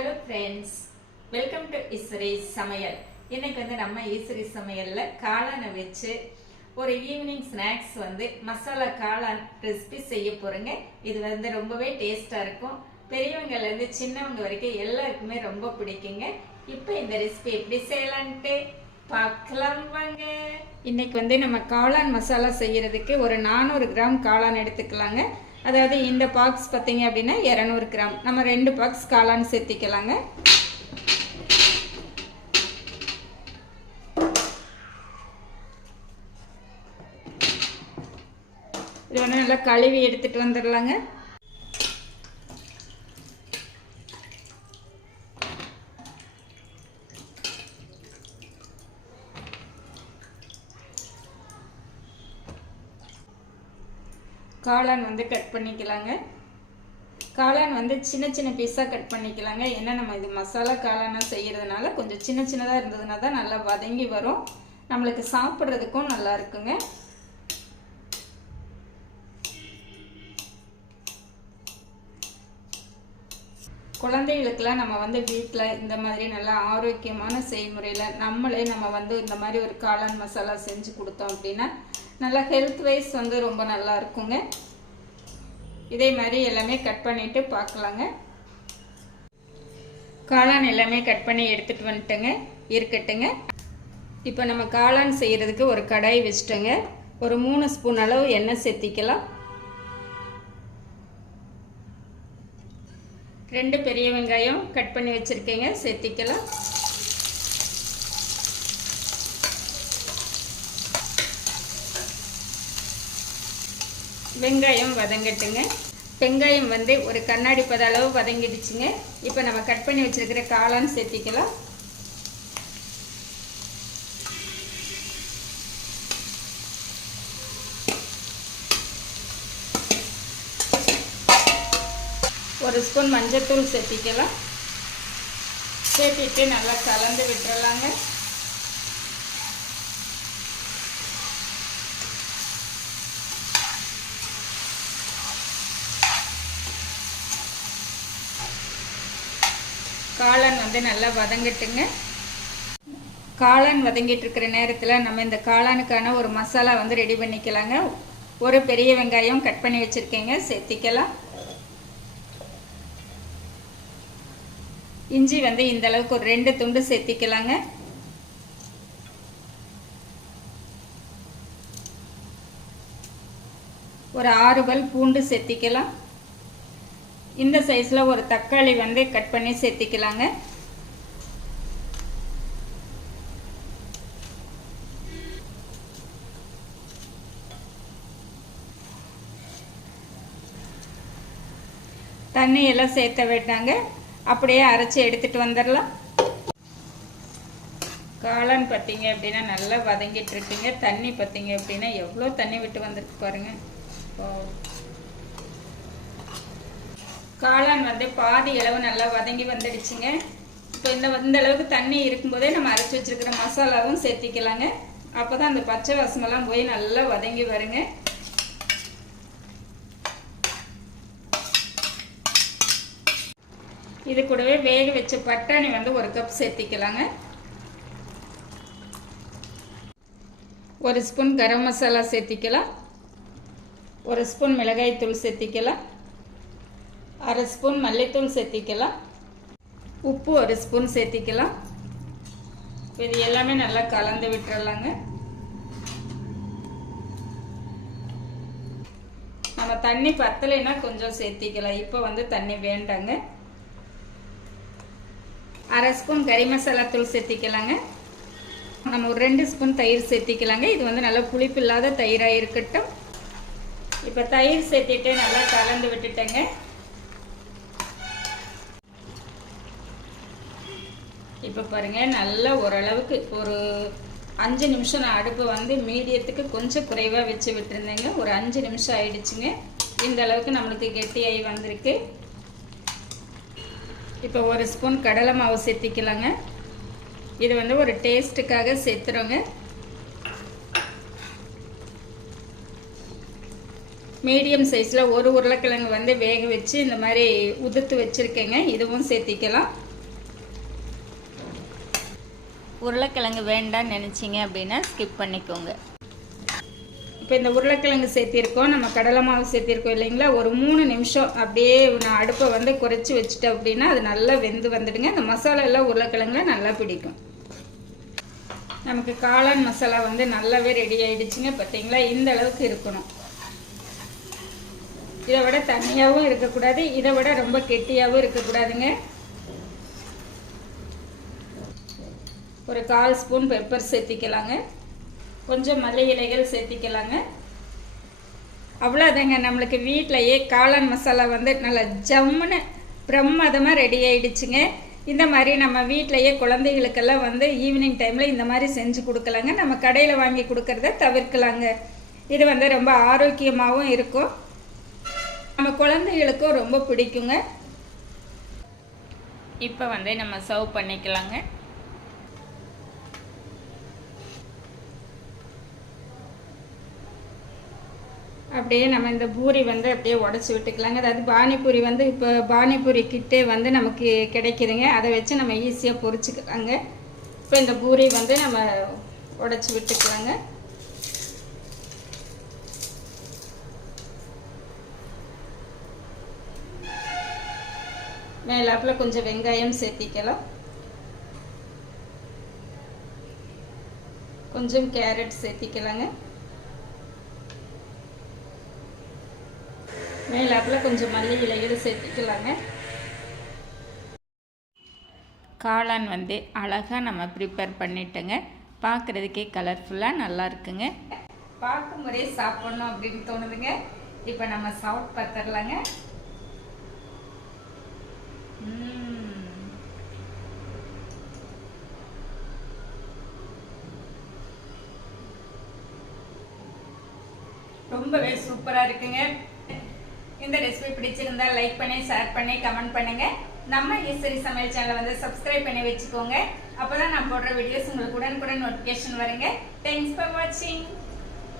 Hello friends welcome to இஸ்ரி சமையல் இன்னைக்கு வந்து நம்ம இஸ்ரி சமையலில் காளானை வச்சு ஒரு ஈவினிங் ஸ்நாக்ஸ் வந்து மசாலா காளான் ரெசிபி செய்ய போகிறேங்க இது வந்து ரொம்பவே டேஸ்ட்டாக இருக்கும். பெரியவங்கலேருந்து சின்னவங்க வரைக்கும் எல்லாருக்குமே ரொம்ப பிடிக்குங்க. இப்போ இந்த ரெசிபி எப்படி செய்யலான்ட்டு பார்க்கலாம் வாங்க. இன்னைக்கு வந்து நம்ம காளான் மசாலா செய்கிறதுக்கு ஒரு நானூறு கிராம் காளான் எடுத்துக்கலாங்க. அதாவது இந்த பாக்ஸ் பார்த்தீங்க அப்படின்னா இரநூறு கிராம். நம்ம ரெண்டு பாக்ஸ் காளான் சேர்த்திக்கலாங்க. இது வந்து நல்லா கழுவி எடுத்துட்டு வந்துடலாங்க. காளான் வந்து கட் பண்ணிக்கலாங்க. காளான் வந்து சின்ன சின்ன பீஸாக கட் பண்ணிக்கலாங்க. ஏன்னா நம்ம இது மசாலா காளானாக செய்கிறதுனால கொஞ்சம் சின்ன சின்னதாக இருந்ததுனா தான் நல்லா வதங்கி வரும். நம்மளுக்கு சாப்பிட்றதுக்கும் நல்லா இருக்குங்க. குழந்தைகளுக்கெல்லாம் நம்ம வந்து வீட்டில் இந்த மாதிரி நல்லா ஆரோக்கியமான செய்முறையில் நம்மளே நம்ம வந்து இந்த மாதிரி ஒரு காளான் மசாலா செஞ்சு கொடுத்தோம் அப்படின்னா நல்லா ஹெல்த் வைஸ் வந்து ரொம்ப நல்லா இருக்குங்க. இதே மாதிரி எல்லாமே கட் பண்ணிட்டு பார்க்கலாங்க காளான் எல்லாமே கட் பண்ணி எடுத்துகிட்டு வந்துட்டேங்க. இருக்கட்டுங்க. இப்போ நம்ம காளான் செய்கிறதுக்கு ஒரு கடாய் வச்சுட்டோங்க. ஒரு மூணு ஸ்பூன் அளவு எண்ணெய் சேர்த்திக்கலாம். ரெண்டு பெரிய வெங்காயம் கட் பண்ணி வச்சுருக்கேங்க. சேர்த்திக்கலாம். வெங்காயம் வதங்கட்டுங்க. வெங்காயம் வந்து ஒரு கண்ணாடி பத அளவு வதங்கிடுச்சுங்க. இப்போ நம்ம கட் பண்ணி வச்சுருக்கிற காளான் சேர்த்திக்கலாம். ஒரு ஸ்பூன் மஞ்சத்தூள் சேர்த்திக்கலாம். சேர்த்திட்டு நல்லா கலந்து விட்டுறலாங்க. காளான் வந்து நல்லா வதங்கட்டுங்க. காளான் வதங்கிட்டு இருக்கிற நேரத்தில் நம்ம இந்த காளானுக்கான ஒரு மசாலா வந்து ரெடி பண்ணிக்கலாங்க. ஒரு பெரிய வெங்காயம் கட் பண்ணி வச்சுருக்கேங்க. சேர்த்திக்கலாம். இஞ்சி வந்து இந்த அளவுக்கு ஒரு ரெண்டு துண்டு சேர்த்திக்கலாங்க. ஒரு ஆறு பல் பூண்டு சேர்த்திக்கலாம். இந்த சைஸில் ஒரு தக்காளி வந்து கட் பண்ணி சேர்த்திக்கலாங்க. தண்ணி எல்லாம் சேர்த்த வேண்டாங்க அப்படியே அரைச்சி எடுத்துட்டு வந்துடலாம். காளான் பார்த்தீங்க அப்படின்னா நல்லா வதங்கிட்டு இருக்குங்க. தண்ணி பார்த்தீங்க அப்படின்னா எவ்வளோ தண்ணி விட்டு வந்திருக்கு பாருங்க. காளான் வந்து பாதி அளவு நல்லா வதங்கி வந்துடுச்சுங்க. இப்போ இந்த இந்த அளவுக்கு தண்ணி இருக்கும்போதே நம்ம அரைச்சி வச்சிருக்கிற மசாலாவும் சேர்த்திக்கலாங்க. அப்போ தான் அந்த பச்சை வாசமெல்லாம் போய் நல்லா வதங்கி வருங்க. இது கூடவே வேக வச்ச பட்டாணி வந்து ஒரு கப் சேர்த்திக்கலாங்க. ஒரு ஸ்பூன் கரம் மசாலா சேர்த்திக்கலாம். ஒரு ஸ்பூன் மிளகாய் தூள் சேர்த்திக்கலாம். அரை ஸ்பூன் மல்லித்தூள் சேர்த்திக்கலாம். உப்பு ஒரு ஸ்பூன் சேர்த்திக்கலாம். இது எல்லாமே நல்லா கலந்து விட்டுறலாங்க. நம்ம தண்ணி பத்தலைன்னா கொஞ்சம் சேர்த்திக்கலாம். இப்போ வந்து தண்ணி வேண்டாங்க. அரை ஸ்பூன் கறி மசாலா தூள் சேர்த்திக்கலாங்க. நம்ம ஒரு ரெண்டு ஸ்பூன் தயிர் சேர்த்திக்கலாங்க. இது வந்து நல்லா புளிப்பு இல்லாத தயிராக இருக்கட்டும். இப்போ தயிர் சேர்த்திட்டு நல்லா கலந்து விட்டுட்டேங்க. இப்போ பாருங்கள் நல்லா ஓரளவுக்கு ஒரு அஞ்சு நிமிஷம் நான் அடுப்பு வந்து மீடியத்துக்கு கொஞ்சம் குறைவாக வச்சு விட்டுருந்தேங்க. ஒரு அஞ்சு நிமிஷம் ஆயிடுச்சுங்க. இந்த அளவுக்கு நம்மளுக்கு கெட்டியாகி வந்திருக்கு. இப்போ ஒரு ஸ்பூன் கடலை மாவு சேர்த்திக்கலாங்க இது வந்து ஒரு டேஸ்ட்டுக்காக சேர்த்துறோங்க மீடியம் சைஸில் ஒரு உருளைக்கிழங்கு வந்து வேக வச்சு இந்த மாதிரி உதுத்து வச்சுருக்கேங்க. இதுவும் சேர்த்திக்கலாம் உருளைக்கிழங்கு வேண்டாம்னு நினச்சிங்க அப்படின்னா ஸ்கிப் பண்ணிக்கோங்க. இப்போ இந்த உருளைக்கிழங்கு சேர்த்திருக்கோம். நம்ம கடலை மாவு சேர்த்திருக்கோம் இல்லைங்களா? ஒரு மூணு நிமிஷம் அப்படியே நான் அடுப்பை வந்து குறைச்சி வச்சுட்டேன் அப்படின்னா அது நல்லா வெந்து வந்துடுங்க. இந்த மசாலா எல்லாம் உருளைக்கிழங்குல நல்லா பிடிக்கும். நமக்கு காளான் மசாலா வந்து நல்லாவே ரெடி ஆகிடுச்சிங்க பார்த்தீங்களா இந்த அளவுக்கு இருக்கணும். இதை விட தண்ணியாகவும் இருக்கக்கூடாது. இதை விட ரொம்ப கெட்டியாகவும் இருக்கக்கூடாதுங்க. ஒரு கால் ஸ்பூன் பெப்பர் சேர்த்திக்கலாங்க. கொஞ்சம் மல்லி இலைகள் சேர்த்திக்கலாங்க. அவ்வளோதாங்க நம்மளுக்கு வீட்டிலையே காளான் மசாலா வந்து நல்லா ஜம்முன்னு பிரம்மாதமாக ரெடி ஆகிடுச்சுங்க இந்த மாதிரி நம்ம வீட்டிலையே குழந்தைகளுக்கெல்லாம் வந்து ஈவினிங் டைமில் இந்த மாதிரி செஞ்சு கொடுக்கலாங்க. நம்ம கடையில் வாங்கி கொடுக்கறத தவிர்க்கலாங்க. இது வந்து ரொம்ப ஆரோக்கியமாகவும் இருக்கும். நம்ம குழந்தைகளுக்கும் ரொம்ப பிடிக்குங்க. இப்போ வந்து நம்ம சர்வ் பண்ணிக்கலாங்க. அப்படியே நம்ம இந்த பூரி வந்து அப்படியே உடச்சி விட்டுக்கலாங்க. அதாவது பானிபூரி வந்து இப்போ பானிபூரி கிட்டே வந்து நமக்கு கிடைக்குதுங்க. அதை வச்சு நம்ம ஈஸியாக பொறிச்சிக்கலாங்க இப்போ இந்த பூரி வந்து நம்ம உடச்சி விட்டுக்கலாங்க. மேலாப்பில் கொஞ்சம் வெங்காயம் சேர்த்திக்கலாம். கொஞ்சம் கேரட் சேர்த்திக்கலாங்க. மேலாப்பில் கொஞ்சம் மல்லி இலைகள் சேர்த்துக்கலாங்க. காளான் வந்து அழகாக நம்ம ப்ரிப்பேர் பண்ணிட்டோங்க. பார்க்குறதுக்கே கலர்ஃபுல்லாக நல்லா இருக்குங்க. பார்க்கும் முறையே சாப்பிட்ணும் அப்படின்னு தோணுதுங்க. இப்போ நம்ம சவுட் பார்த்துடலாங்க ரொம்பவே சூப்பராக இருக்குங்க. இந்த ரெசிபி பிடிச்சிருந்தா லைக் பண்ணி ஷேர் பண்ணி கமெண்ட் பண்ணுங்க. நம்ம இசரி சமையல் சேனலை வந்து சப்ஸ்கிரைப் பண்ணி வச்சுக்கோங்க. அப்போதான் நான் போடுற வீடியோஸ் உங்களுக்கு உடனுக்குடன் நோட்டிஃபிகேஷன் வருங்க. தேங்க்ஸ் ஃபார் வாட்சிங்